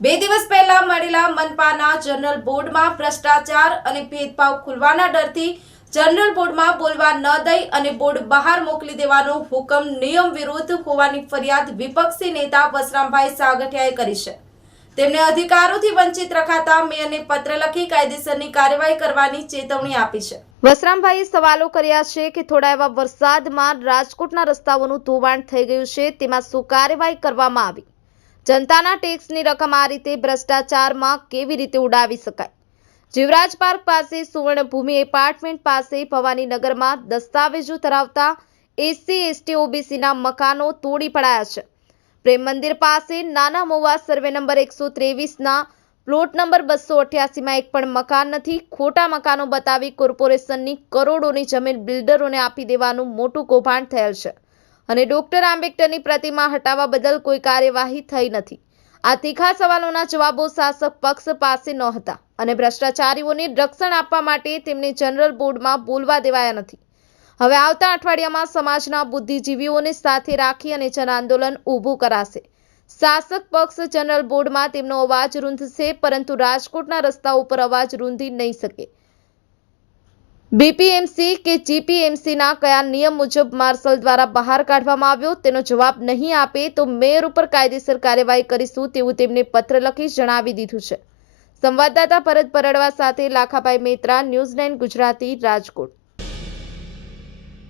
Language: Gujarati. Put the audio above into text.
બે દિવસ પહેલા મળેલા મનપાના જનરલ બોર્ડમાં ભ્રષ્ટાચાર અને ભેદભાવ ખુલવાના ડરથી જનરલ બોર્ડમાં બોલવા ન દઈ અને બોર્ડ બહાર મોકલી દેવાનો હુકમ નિયમ વિરુદ્ધ હોવાની ફરિયાદ વિપક્ષી નેતા વસરામભાઈ સાગઠિયાએ કરી છે। તેમને અધિકારોથી વંચિત રખાતા મેયરને પત્ર લખી કાયદેસરની કાર્યવાહી કરવાની ચેતવણી આપી છે। વસરામભાઈએ સવાલો કર્યા છે કે થોડા એવા વરસાદમાં રાજકોટના રસ્તાઓનું ધોવાણ થઈ ગયું છે, તેમાં શું કાર્યવાહી કરવામાં આવી? जनताना टेक्सनी रकम आ रीते भ्रष्टाचाરમાં કેવી રીતે ઉડાવી શકાય? જીવરાજ પાર્ક પાસે સુવર્ણભૂમિ એપાર્ટમેન્ટ પાસે ભવાનીનગરમાં દસ્તાવેજો ધરાવતા એસસી એસટી ઓબીસીના મકાનો તોડી પડાયા છે। પ્રેમ મંદિર પાસે નાના મોવા સર્વે નંબર 123ના પ્લોટ નંબર 288માં એક પણ મકાન નથી। ખોટા મકાનો બતાવી કોર્પોરેશનની કરોડોની જમીન બિલ્ડરોને આપી દેવાનું મોટું કૌભાંડ થયેલ છે અને ડોક્ટર આંબેડકરની પ્રતિમા હટાવવા બદલ કોઈ કાર્યવાહી થઈ નથી। આ તીખા સવાલોના જવાબો શાસક પક્ષ પાસે ન હતા અને ભ્રષ્ટાચારીઓને રક્ષણ આપવા માટે તેમને જનરલ બોર્ડમાં બોલવા દેવાયા નથી। હવે આવતા અઠવાડિયામાં સમાજના બુદ્ધિજીવીઓને સાથે રાખી અને જન આંદોલન ઊભું કરાશે। શાસક પક્ષ જનરલ બોર્ડમાં તેમનો અવાજ રૂંધશે, પરંતુ રાજકોટના રસ્તાઓ પર અવાજ રૂંધી નહીં શકે। બીપીએમસી કે જીપીએમસીના કયા નિયમ મુજબ માર્શલ દ્વારા બહાર કાઢવામાં આવ્યો તેનો જવાબ નહીં આપે તો મેયર ઉપર કાયદેસર કાર્યવાહી કરીશું તેવું તેમને પત્ર લખી જણાવી દીધું છે। સંવાદદાતા ભરત પરડવા સાથે લાખાભાઈ મેત્રા, ન્યૂઝ 9 ગુજરાતી, રાજકોટ।